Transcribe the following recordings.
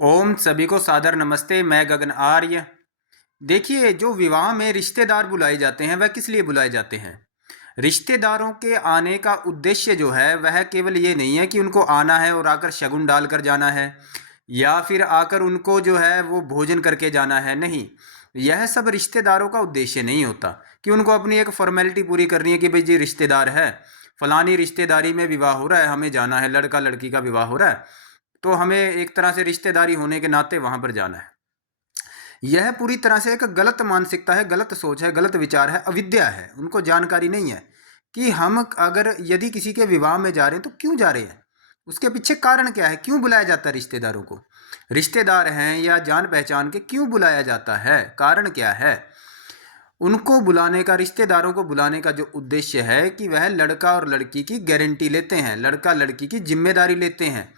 ओम सभी को सादर नमस्ते। मैं गगन आर्य। देखिए, जो विवाह में रिश्तेदार बुलाए जाते हैं वह किस लिए बुलाए जाते हैं। रिश्तेदारों के आने का उद्देश्य जो है वह केवल ये नहीं है कि उनको आना है और आकर शगुन डाल कर जाना है या फिर आकर उनको जो है वो भोजन करके जाना है। नहीं, यह सब रिश्तेदारों का उद्देश्य नहीं होता कि उनको अपनी एक फॉर्मेलिटी पूरी करनी है कि भाई जी रिश्तेदार है, फलानी रिश्तेदारी में विवाह हो रहा है, हमें जाना है, लड़का लड़की का विवाह हो रहा है तो हमें एक तरह से रिश्तेदारी होने के नाते वहां पर जाना है। यह पूरी तरह से एक गलत मानसिकता है, गलत सोच है, गलत विचार है, अविद्या है। उनको जानकारी नहीं है कि हम अगर यदि किसी के विवाह में जा रहे हैं तो क्यों जा रहे हैं, उसके पीछे कारण क्या है, क्यों बुलाया जाता है रिश्तेदारों को। रिश्तेदार हैं या जान पहचान के क्यों बुलाया जाता है, कारण क्या है। उनको बुलाने का, रिश्तेदारों को बुलाने का जो उद्देश्य है कि वह लड़का और लड़की की गारंटी लेते हैं, लड़का लड़की की जिम्मेदारी लेते हैं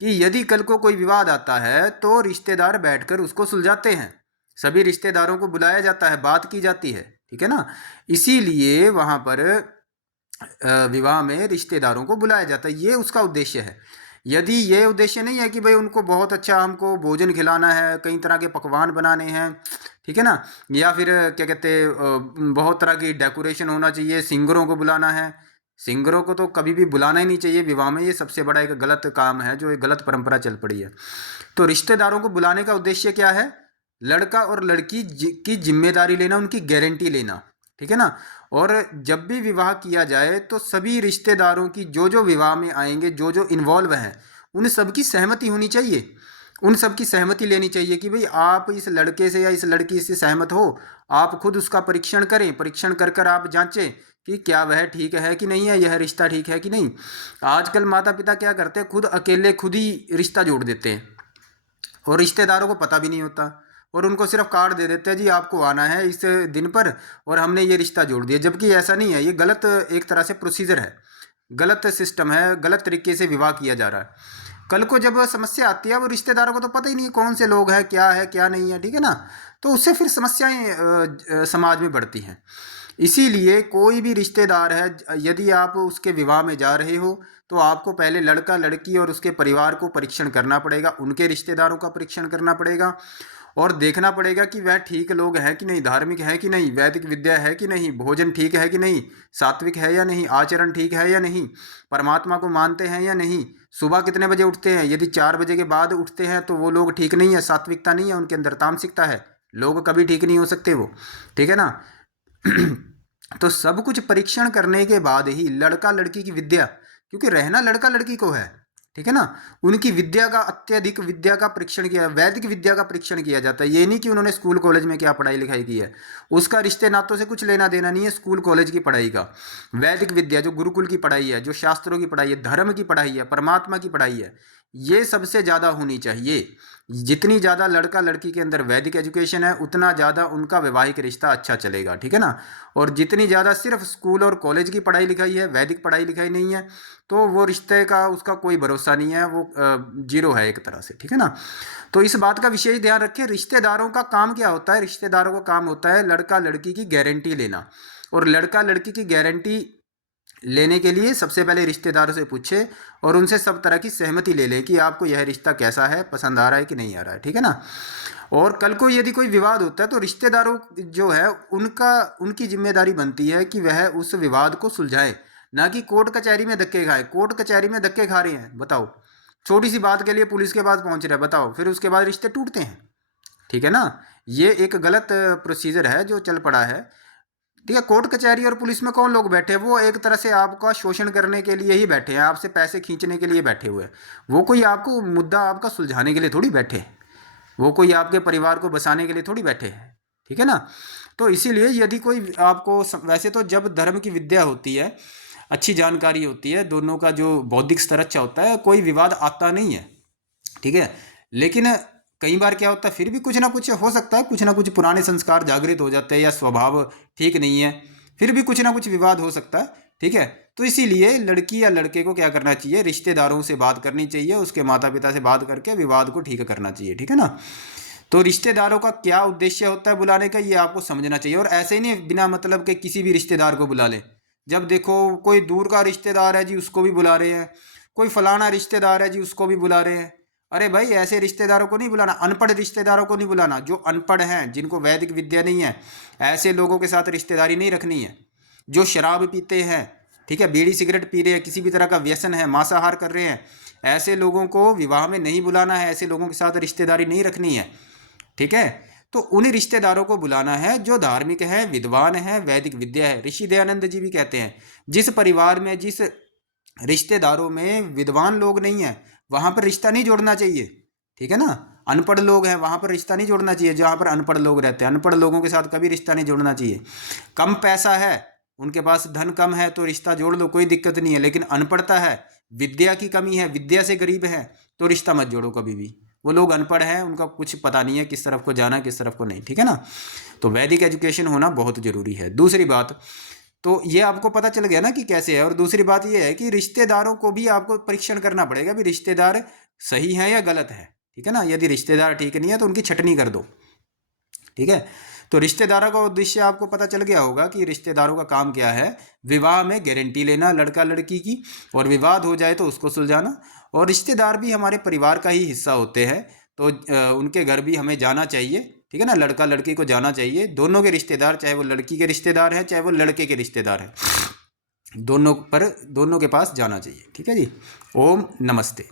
कि यदि कल को कोई विवाद आता है तो रिश्तेदार बैठकर उसको सुलझाते हैं। सभी रिश्तेदारों को बुलाया जाता है, बात की जाती है, ठीक है ना। इसीलिए वहां पर विवाह में रिश्तेदारों को बुलाया जाता है, ये उसका उद्देश्य है। यदि ये उद्देश्य नहीं है कि भाई उनको बहुत अच्छा हमको भोजन खिलाना है, कई तरह के पकवान बनाने हैं, ठीक है ना, या फिर क्या कहते हैं बहुत तरह की डेकोरेशन होना चाहिए, सिंगरों को बुलाना है। सिंगरों को तो कभी भी बुलाना ही नहीं चाहिए विवाह में, ये सबसे बड़ा एक गलत काम है, जो एक गलत परंपरा चल पड़ी है। तो रिश्तेदारों को बुलाने का उद्देश्य क्या है, लड़का और लड़की की जिम्मेदारी लेना, उनकी गारंटी लेना, ठीक है ना। और जब भी विवाह किया जाए तो सभी रिश्तेदारों की, जो जो विवाह में आएंगे, जो जो इन्वॉल्व हैं, उन सबकी सहमति होनी चाहिए। उन सब की सहमति लेनी चाहिए कि भाई आप इस लड़के से या इस लड़की से सहमत हो। आप खुद उसका परीक्षण करें, परीक्षण कर कर आप जांचें कि क्या वह ठीक है कि नहीं है, यह रिश्ता ठीक है कि नहीं। आजकल माता पिता क्या करते हैं, खुद अकेले खुद ही रिश्ता जोड़ देते हैं और रिश्तेदारों को पता भी नहीं होता, और उनको सिर्फ कार्ड दे देते हैं, जी आपको आना है इस दिन पर और हमने ये रिश्ता जोड़ दिया। जबकि ऐसा नहीं है, ये गलत एक तरह से प्रोसीजर है, गलत सिस्टम है, गलत तरीके से विवाह किया जा रहा है। कल को जब समस्या आती है, वो रिश्तेदारों को तो पता ही नहीं कौन से लोग हैं, क्या नहीं है, ठीक है ना। तो उससे फिर समस्याएं समाज में बढ़ती हैं। इसीलिए कोई भी रिश्तेदार है, यदि आप उसके विवाह में जा रहे हो तो आपको पहले लड़का लड़की और उसके परिवार को परीक्षण करना पड़ेगा, उनके रिश्तेदारों का परीक्षण करना पड़ेगा और देखना पड़ेगा कि वह ठीक लोग हैं कि नहीं, धार्मिक है कि नहीं, वैदिक विद्या है कि नहीं, भोजन ठीक है कि नहीं, सात्विक है या नहीं, आचरण ठीक है या नहीं, परमात्मा को मानते हैं या नहीं, सुबह कितने बजे उठते हैं। यदि 4 बजे के बाद उठते हैं तो वो लोग ठीक नहीं है, सात्विकता नहीं है, उनके अंदर तामसिकता है, लोग कभी ठीक नहीं हो सकते वो, ठीक है ना। तो सब कुछ परीक्षण करने के बाद ही लड़का लड़की की विद्या, क्योंकि रहना लड़का लड़की को है, ठीक है ना, उनकी विद्या का, अत्यधिक विद्या का परीक्षण किया, वैदिक विद्या का परीक्षण किया जाता है। ये नहीं कि उन्होंने स्कूल कॉलेज में क्या पढ़ाई लिखाई की है, उसका रिश्ते नातों से कुछ लेना देना नहीं है स्कूल कॉलेज की पढ़ाई का। वैदिक विद्या जो गुरुकुल की पढ़ाई है, जो शास्त्रों की पढ़ाई है, धर्म की पढ़ाई है, परमात्मा की पढ़ाई है, ये सबसे ज़्यादा होनी चाहिए। जितनी ज़्यादा लड़का लड़की के अंदर वैदिक एजुकेशन है उतना ज़्यादा उनका वैवाहिक रिश्ता अच्छा चलेगा, ठीक है ना। और जितनी ज़्यादा सिर्फ स्कूल और कॉलेज की पढ़ाई लिखाई है, वैदिक पढ़ाई लिखाई नहीं है, तो वो रिश्ते का उसका कोई भरोसा नहीं है, वो जीरो है एक तरह से, ठीक है ना। तो इस बात का विशेष ध्यान रखें। रिश्तेदारों का काम क्या होता है, रिश्तेदारों का काम होता है लड़का लड़की की गारंटी लेना। और लड़का लड़की की गारंटी लेने के लिए सबसे पहले रिश्तेदारों से पूछे और उनसे सब तरह की सहमति ले लें कि आपको यह रिश्ता कैसा है, पसंद आ रहा है कि नहीं आ रहा है, ठीक है ना। और कल को यदि कोई विवाद होता है तो रिश्तेदारों जो है उनका, उनकी जिम्मेदारी बनती है कि वह उस विवाद को सुलझाए, ना कि कोर्ट कचहरी में धक्के खाए। कोर्ट कचहरी में धक्के खा रहे हैं, बताओ, छोटी सी बात के लिए पुलिस के पास पहुंच रहे हैं, बताओ, फिर उसके बाद रिश्ते टूटते हैं, ठीक है ना। ये एक गलत प्रोसीजर है जो चल पड़ा है, ठीक है। कोर्ट कचहरी और पुलिस में कौन लोग बैठे हैं, वो एक तरह से आपका शोषण करने के लिए ही बैठे हैं, आपसे पैसे खींचने के लिए बैठे हुए हैं। वो कोई आपको मुद्दा आपका सुलझाने के लिए थोड़ी बैठे हैं, वो कोई आपके परिवार को बसाने के लिए थोड़ी बैठे हैं, ठीक है ना। तो इसीलिए यदि कोई आपको वैसे तो जब धर्म की विद्या होती है, अच्छी जानकारी होती है, दोनों का जो बौद्धिक स्तर अच्छा होता है, कोई विवाद आता नहीं है, ठीक है। लेकिन कई बार क्या होता है, फिर भी कुछ ना कुछ हो सकता है, कुछ ना कुछ पुराने संस्कार जागृत हो जाते हैं या स्वभाव ठीक नहीं है, फिर भी कुछ ना कुछ विवाद हो सकता है, ठीक है। तो इसीलिए लड़की या लड़के को क्या करना चाहिए, रिश्तेदारों से बात करनी चाहिए, उसके माता पिता से बात करके विवाद को ठीक करना चाहिए, ठीक है ना। तो रिश्तेदारों का क्या उद्देश्य होता है बुलाने का, ये आपको समझना चाहिए। और ऐसे ही नहीं बिना मतलब के किसी भी रिश्तेदार को बुला ले। जब देखो कोई दूर का रिश्तेदार है जी उसको भी बुला रहे हैं, कोई फलाना रिश्तेदार है जी उसको भी बुला रहे हैं, अरे भाई ऐसे रिश्तेदारों को नहीं बुलाना, अनपढ़ रिश्तेदारों को नहीं बुलाना, जो अनपढ़ हैं, जिनको वैदिक विद्या नहीं है, ऐसे लोगों के साथ रिश्तेदारी नहीं रखनी है। जो शराब पीते हैं, ठीक है, बीड़ी सिगरेट पी रहे हैं, किसी भी तरह का व्यसन है, मांसाहार कर रहे हैं, ऐसे लोगों को विवाह में नहीं बुलाना है, ऐसे लोगों के साथ रिश्तेदारी नहीं रखनी है। ठीक है। तो उन रिश्तेदारों को बुलाना है जो धार्मिक है, विद्वान है, वैदिक विद्या है। ऋषि दयानंद जी भी कहते हैं, जिस परिवार में, जिस रिश्तेदारों में विद्वान लोग नहीं है, वहां पर रिश्ता नहीं जोड़ना चाहिए। ठीक है ना। अनपढ़ लोग हैं, वहां पर रिश्ता नहीं जोड़ना चाहिए। जहां पर अनपढ़ लोग रहते हैं, अनपढ़ लोगों के साथ कभी रिश्ता नहीं जोड़ना चाहिए। कम पैसा है, उनके पास धन कम है, तो रिश्ता जोड़ लो, कोई दिक्कत नहीं है। लेकिन अनपढ़ता है, विद्या की कमी है, विद्या से गरीब है, तो रिश्ता मत जोड़ो कभी भी। वो लोग अनपढ़ हैं, उनका कुछ पता नहीं है किस तरफ को जाना है, किस तरफ को नहीं। ठीक है ना। तो वैदिक एजुकेशन होना बहुत ज़रूरी है। दूसरी बात, तो ये आपको पता चल गया ना कि कैसे है। और दूसरी बात ये है कि रिश्तेदारों को भी आपको परीक्षण करना पड़ेगा भी रिश्तेदार सही है या गलत है। ठीक है ना। यदि रिश्तेदार ठीक नहीं है तो उनकी छटनी कर दो। ठीक है। तो रिश्तेदारों का उद्देश्य आपको पता चल गया होगा कि रिश्तेदारों का काम क्या है। विवाह में गारंटी लेना लड़का लड़की की, और विवाद हो जाए तो उसको सुलझाना। और रिश्तेदार भी हमारे परिवार का ही हिस्सा होते हैं, तो उनके घर भी हमें जाना चाहिए। ठीक है ना। लड़का लड़की को जाना चाहिए, दोनों के रिश्तेदार, चाहे वो लड़की के रिश्तेदार हैं चाहे वो लड़के के रिश्तेदार हैं, दोनों के पास जाना चाहिए। ठीक है जी। ओम नमस्ते।